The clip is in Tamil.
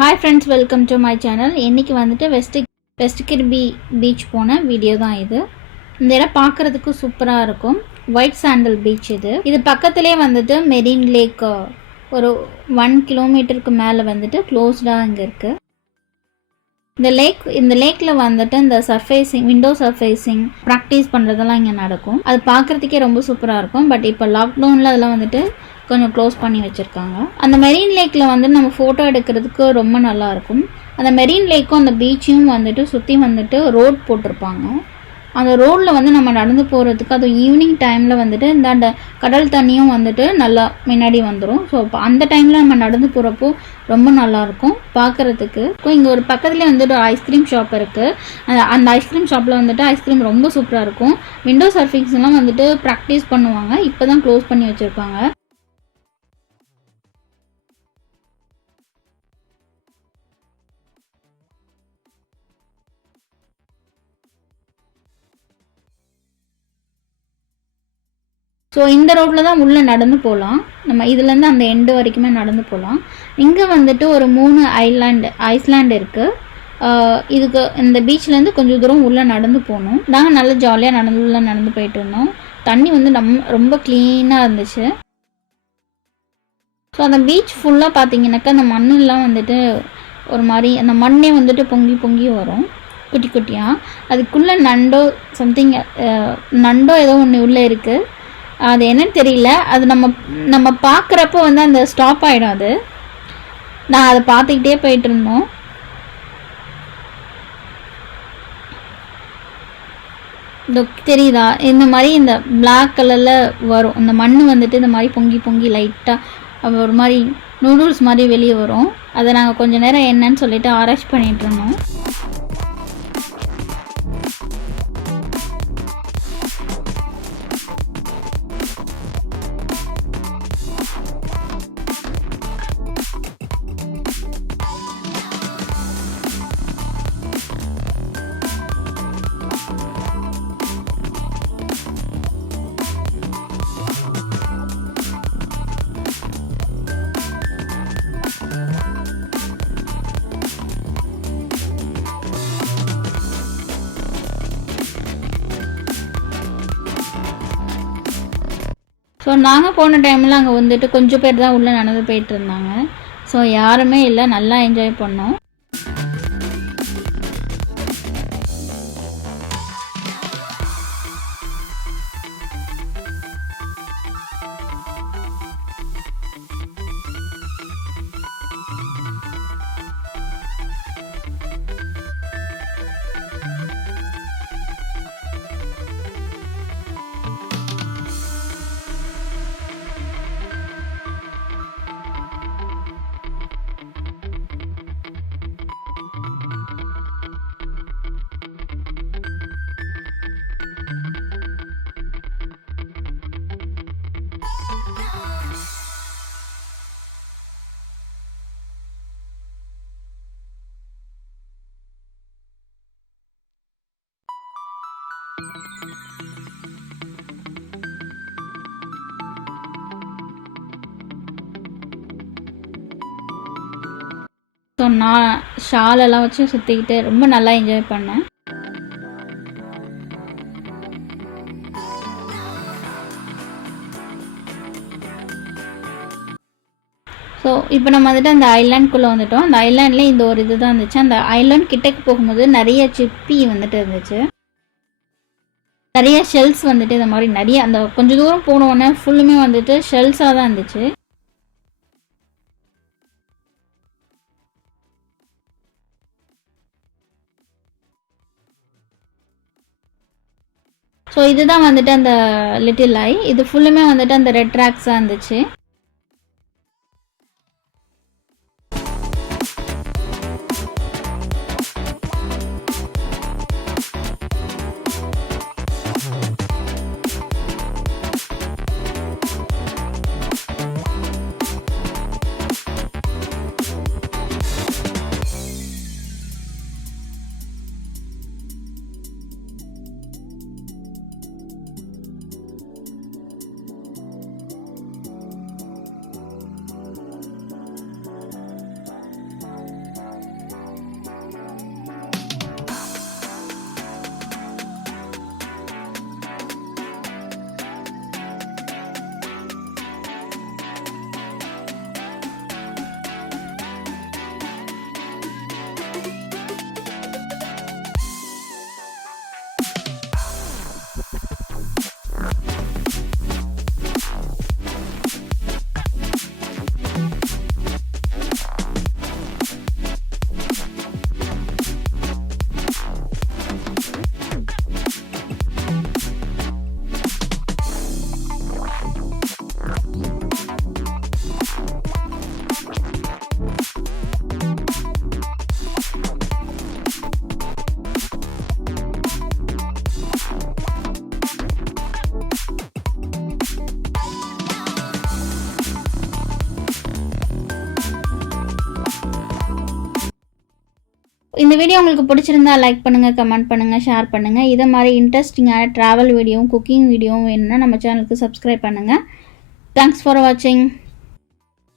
Hi friends, welcome to my channel. இன்னைக்கு வந்துட்டு வெஸ்ட் கிர்பி பீச் போன வீடியோ தான் இது. இந்த இடம் பார்க்கிறதுக்கு சூப்பரா இருக்கும். ஒயிட் சாண்டல் பீச் இது பக்கத்திலே வந்துட்டு மெரின் லேக் ஒரு 1 கிலோமீட்டருக்கு மேல வந்துட்டு க்ளோஸ்டா இங்க இருக்கு. இந்த லேக்ல வந்துட்டு இந்த சர்ஃபேசிங் விண்டோ சர்ஃபேசிங் ப்ராக்டிஸ் பண்றதெல்லாம் இங்க நடக்கும். அது பார்க்கிறதுக்கே ரொம்ப சூப்பரா இருக்கும். பட் இப்போ லாக்டவுன்ல அதெல்லாம் வந்துட்டு கொஞ்சம் க்ளோஸ் பண்ணி வச்சுருக்காங்க. அந்த மெரின் லேக்கில் வந்து நம்ம ஃபோட்டோ எடுக்கிறதுக்கு ரொம்ப நல்லாயிருக்கும். அந்த மெரின் லேக்கும் அந்த பீச்சையும் வந்துட்டு சுற்றி வந்துட்டு ரோட் போட்டிருப்பாங்க. அந்த ரோடில் வந்து நம்ம நடந்து போகிறதுக்கு அது ஈவினிங் டைமில் வந்துட்டு இந்த கடல் தண்ணியும் வந்துட்டு நல்லா முன்னாடி வந்துடும். ஸோ அந்த டைமில் நம்ம நடந்து போகிறப்போ ரொம்ப நல்லாயிருக்கும் பார்க்குறதுக்கு. இங்கே ஒரு பக்கத்துலேயே வந்துட்டு ஒரு ஐஸ்கிரீம் ஷாப் இருக்குது. அந்த ஐஸ்கிரீம் ஷாப்பில் வந்துட்டு ஐஸ்கிரீம் ரொம்ப சூப்பராக இருக்கும். விண்டோ சர்ஃபிங்ஸ்லாம் வந்துட்டு ப்ராக்டிஸ் பண்ணுவாங்க. இப்போ தான் க்ளோஸ் பண்ணி வச்சுருக்காங்க. ஸோ இந்த ரோட்டில் தான் உள்ளே நடந்து போகலாம். நம்ம இதுலேருந்து அந்த எண்டு வரைக்குமே நடந்து போகலாம். இங்கே வந்துட்டு ஒரு 3 ஐஸ்லாண்ட் இருக்குது. இதுக்கு இந்த பீச்லேருந்து கொஞ்சம் தூரம் உள்ளே நடந்து போகணும். நாங்கள் நல்லா ஜாலியாக உள்ளே நடந்து போயிட்டு இருந்தோம். தண்ணி வந்து ரொம்ப க்ளீனாக இருந்துச்சு. ஸோ அந்த பீச் ஃபுல்லாக பார்த்தீங்கன்னாக்கா அந்த மண்ணெல்லாம் வந்துட்டு ஒரு மாதிரி அந்த மண்ணே வந்துட்டு பொங்கி பொங்கி வரும் குட்டி குட்டியாக. அதுக்குள்ளே நண்டோ ஏதோ ஒன்று உள்ளே இருக்குது. அது என்னன்னு தெரியல. அது நம்ம பார்க்குறப்போ வந்து அந்த ஸ்டாப் ஆகிடும். அது நான் அதை பார்த்துக்கிட்டே போயிட்டு இருந்தோம். தெரியுதா? இந்த மாதிரி இந்த பிளாக் கலரில் வரும். இந்த மண் வந்துட்டு இந்த மாதிரி பொங்கி பொங்கி லைட்டாக ஒரு மாதிரி நூடுல்ஸ் மாதிரி வெளியே வரும். அதை நாங்கள் கொஞ்சம் நேரம் என்னன்னு சொல்லிட்டு ஆராய்ச்சி பண்ணிகிட்டு இருந்தோம். ஸோ நாங்கள் போன டைமில் அங்கே வந்துட்டு கொஞ்சம் பேர் தான் உள்ளே நடந்து போயிட்டு இருந்தாங்க. ஸோ யாருமே இல்லை, நல்லா என்ஜாய் பண்ணோம். ஸோ நான் ஷாலெல்லாம் வச்சு சுற்றிக்கிட்டு ரொம்ப நல்லா என்ஜாய் பண்ணேன். ஸோ இப்போ நம்ம வந்துட்டு அந்த ஐலாண்ட்குள்ளே வந்துட்டோம். அந்த ஐலாண்ட்லேயே இந்த ஒரு இது தான் இருந்துச்சு. அந்த ஐலாண்ட் கிட்டக்கு போகும்போது நிறைய சிப்பி வந்துட்டு இருந்துச்சு. நிறைய ஷெல்ஸ் வந்துட்டு இந்த மாதிரி நிறைய அந்த கொஞ்சம் தூரம் போனோடனே ஃபுல்லுமே வந்துட்டு ஷெல்ஸாக தான் இருந்துச்சு. ஸோ இதுதான் வந்துட்டு அந்த லிட்டில் ஐ. இது ஃபுல்லுமே வந்துட்டு அந்த ரெட் ட்ராக்ஸாக இருந்துச்சு. இந்த வீடியோ உங்களுக்கு பிடிச்சிருந்தா லைக் பண்ணுங்கள், கமெண்ட் பண்ணுங்கள், ஷேர் பண்ணுங்கள். இதை மாதிரி இன்ட்ரெஸ்டிங்கான ட்ராவல் வீடியோவும் குக்கிங் வீடியோவும் வேணும்னா நம்ம சேனலுக்கு சப்ஸ்கிரைப் பண்ணுங்கள். தேங்க்ஸ் ஃபார் வாட்சிங்.